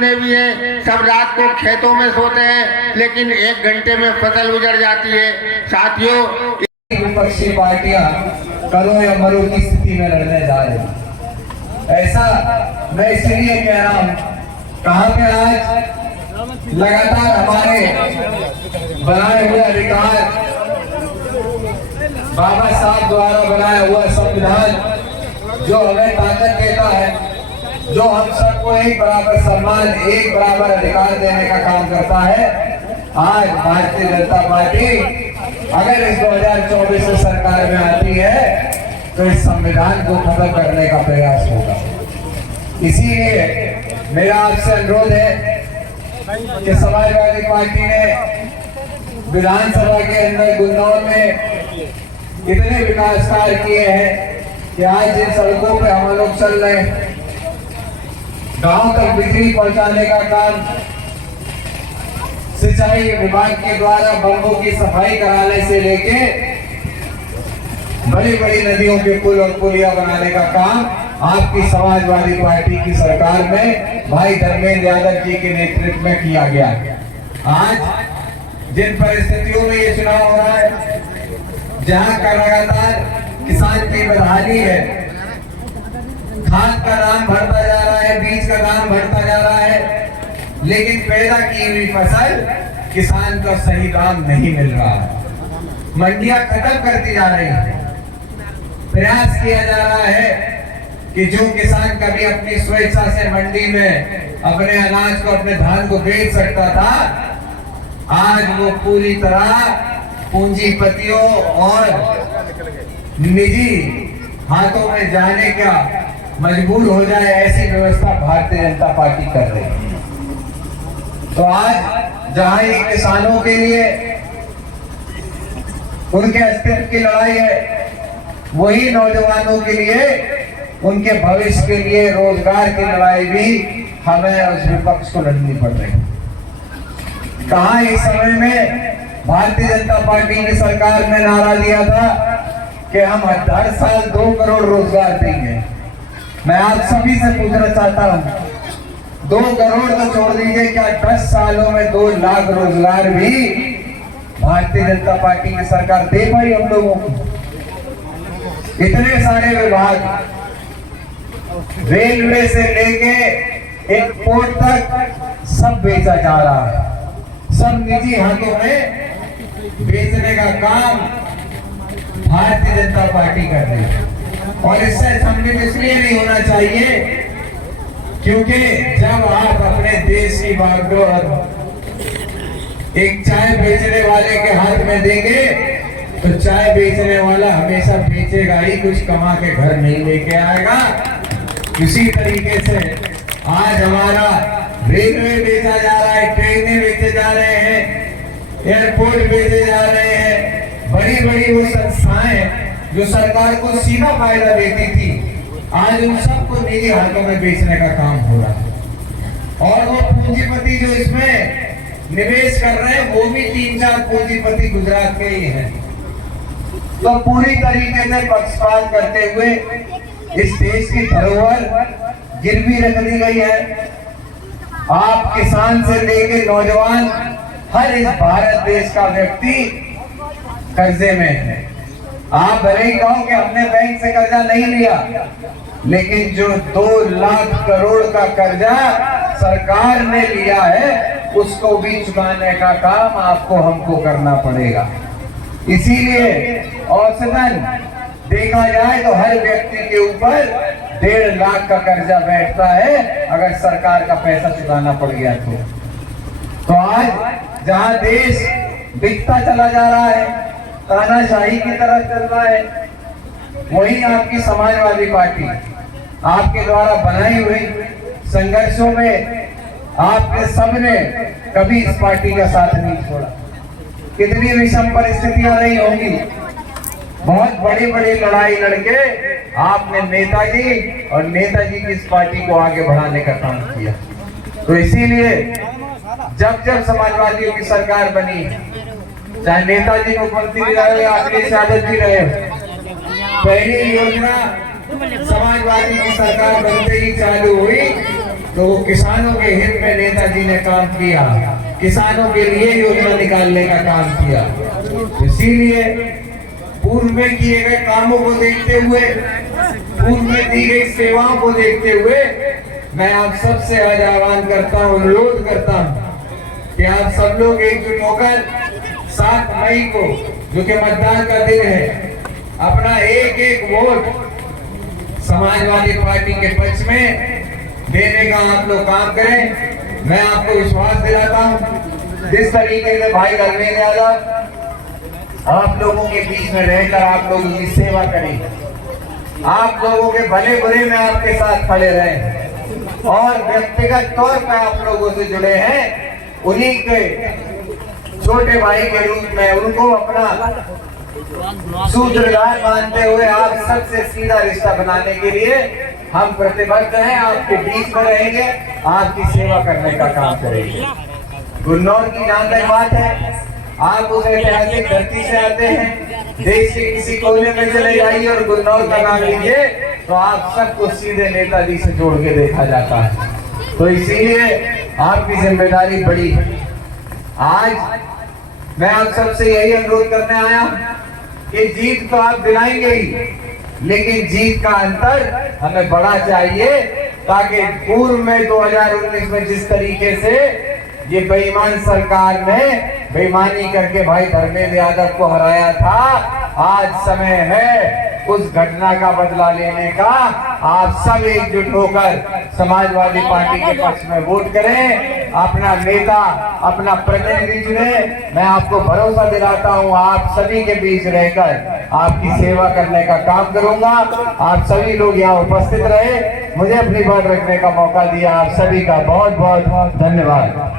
जितने भी हैं सब रात को खेतों में सोते हैं, लेकिन 1 घंटे में फसल उजड़ जाती है। साथियों, विपक्षी पार्टियां करो या मरो की स्थिति में लड़ने जा रही हैं। ऐसा मैं इसलिए कह रहा हूँ, कहाँ पे आज लगातार हमारे बनाए हुए अधिकार, बाबा साहब द्वारा बनाया हुआ संविधान जो हमें ताकत देता है, जो हम सबको एक बराबर सम्मान, एक बराबर अधिकार देने का काम करता है, आज भारतीय जनता पार्टी अगर इस 2024 में सरकार में आती है तो इस संविधान को खत्म करने का प्रयास होगा। इसीलिए मेरा आपसे अनुरोध है कि समाजवादी पार्टी ने विधानसभा के अंदर गुन्नौर में इतने विकास कार्य किए हैं कि आज जिन सड़कों पे हम लोग चल रहे हैं, गांव तक बिजली पहुंचाने का काम सिंचाई विभाग के द्वारा बंगों की सफाई कराने से लेके बड़ी बड़ी नदियों के पुल और पुलिया बनाने का काम आपकी समाजवादी पार्टी की सरकार में भाई धर्मेंद्र यादव जी के नेतृत्व में किया गया। आज जिन परिस्थितियों में ये चुनाव हो रहा है, जहां का लगातार किसान की बदहाली है, खाद का दाम बढ़ता जा रहा है, बीज का दाम बढ़ता जा रहा है, लेकिन पैदा की हुई फसल किसान को सही दाम नहीं मिल रहा है। मंडियां खत्म कर दी जा रही है। प्रयास किया जा रहा है कि जो किसान कभी अपनी स्वेच्छा से मंडी में अपने अनाज को, अपने धान को बेच सकता था, आज वो पूरी तरह पूंजीपतियों और निजी हाथों में जाने का मजबूर हो जाए, ऐसी व्यवस्था भारतीय जनता पार्टी कर रही है। तो आज जहां ये किसानों के लिए उनके अस्तित्व की लड़ाई है, वही नौजवानों के लिए, उनके भविष्य के लिए रोजगार की लड़ाई भी हमें उस विपक्ष को लड़नी पड़ रही है। कहां इस समय में भारतीय जनता पार्टी की सरकार ने नारा दिया था कि हम हर साल 2 करोड़ रोजगार देंगे। मैं आप सभी से पूछना चाहता हूं, 2 करोड़ तो छोड़ दीजिए, क्या 10 सालों में 2 लाख रोजगार भी भारतीय जनता पार्टी की सरकार दे पाई हम लोगों को? इतने सारे विभाग, रेलवे से लेके एयरपोर्ट तक सब बेचा जा रहा है, सब निजी हाथों में बेचने का काम भारतीय जनता पार्टी कर रही है। और इससे सम्मिलित इसलिए नहीं होना चाहिए क्योंकि जब आप अपने देश की बागडोर एक चाय बेचने वाले के हाथ में देंगे तो चाय बेचने वाला हमेशा बेचेगा ही, कुछ कमा के घर नहीं लेके आएगा। इसी तरीके से आज हमारा रेलवे बेचा जा रहा है, ट्रेनें बेचे जा रहे हैं, एयरपोर्ट बेचे जा रहे हैं, बड़ी बड़ी वो संस्थाएं जो सरकार को सीधा फायदा देती थी, आज उन सबको निजी हाथों में बेचने का काम हो रहा है। और वो पूंजीपति जो इसमें निवेश कर रहे हैं, वो भी 3-4 पूंजीपति गुजरात के ही हैं। तो पूरी तरीके से पक्षपात करते हुए इस देश की धरोहर गिरवी रख दी गई है। आप किसान से लेकर नौजवान, हर इस भारत देश का व्यक्ति कर्जे में है। आप भले ही कहो कि हमने बैंक से कर्जा नहीं लिया, लेकिन जो 2 लाख करोड़ का कर्जा सरकार ने लिया है, उसको भी चुकाने का काम आपको हमको करना पड़ेगा। इसीलिए औसतन देखा जाए तो हर व्यक्ति के ऊपर 1.5 लाख का कर्जा बैठता है अगर सरकार का पैसा चुकाना पड़ गया तो आज जहां देश बिकता चला जा रहा है, तानाशाही की तरफ चल रहा है, वहीं आपकी समाजवादी पार्टी आपके द्वारा बनाई हुई संघर्षों में आपने सबने कभी इस पार्टी का साथ नहीं छोड़ा। कितनी विषम परिस्थितियां रही होंगी, बहुत बड़ी बड़ी लड़ाई लड़के आपने नेताजी और नेताजी की इस पार्टी को आगे बढ़ाने का काम किया। तो इसीलिए जब जब समाजवादियों की सरकार बनी, चाहे नेताजी मुख्यमंत्री रहे या अखिलेश यादव जी रहे, पहली योजना समाजवादी की सरकार बनते ही चालू हुई तो वो किसानों के हित में नेताजी ने काम किया, किसानों के लिए योजना निकालने का काम किया। इसीलिए पूर्व में किए गए कामों को देखते हुए, पूर्व में दी गई सेवाओं को देखते हुए मैं आप सबसे आज आह्वान करता हूँ, अनुरोध करता हूँ कि आप सब लोग एकजुट होकर 7 मई को, जो कि मतदान का दिन है, अपना एक एक वोट समाजवादी पार्टी के पक्ष में देने का आप लोग काम करें। मैं आपको विश्वास दिलाता हूँ, जिस तरीके से भाई अरविंद यादव आप लोगों के बीच में रहकर आप लोगों की सेवा करें, आप लोगों के भले बुरे में आपके साथ खड़े रहे और व्यक्तिगत तौर पर आप लोगों से जुड़े हैं, उन्हीं के छोटे भाई के रूप में उनको अपना सूत्रधार मानते हुए आप सबसे सीधा रिश्ता बनाने के लिए हम प्रतिबद्ध हैं। आपके बीच में रहेंगे, आपकी सेवा करने का काम करेंगे। गुन्नौर की जानदार बात है, आप उस ऐतिहासिक धरती से आते हैं, देश के किसी कोने में चले जाइए और गुन्नौर का नाम लीजिए तो आप सबको सीधे नेताजी से जोड़ के देखा जाता है। तो इसीलिए आपकी जिम्मेदारी बड़ी है। आज मैं आप सबसे यही अनुरोध करने आया हूं कि जीत तो आप दिलाएंगे ही, लेकिन जीत का अंतर हमें बड़ा चाहिए, ताकि पूर्व में 2019 में जिस तरीके से ये बेईमान सरकार ने बेईमानी करके भाई धर्मेंद्र यादव को हराया था, आज समय है उस घटना का बदला लेने का। आप सब एकजुट होकर समाजवादी पार्टी के पक्ष में वोट करें, अपना नेता, अपना प्रतिनिधि चुने। मैं आपको भरोसा दिलाता हूं, आप सभी के बीच रहकर आपकी सेवा करने का काम करूंगा। आप सभी लोग यहाँ उपस्थित रहे, मुझे अपनी बात रखने का मौका दिया, आप सभी का बहुत बहुत धन्यवाद।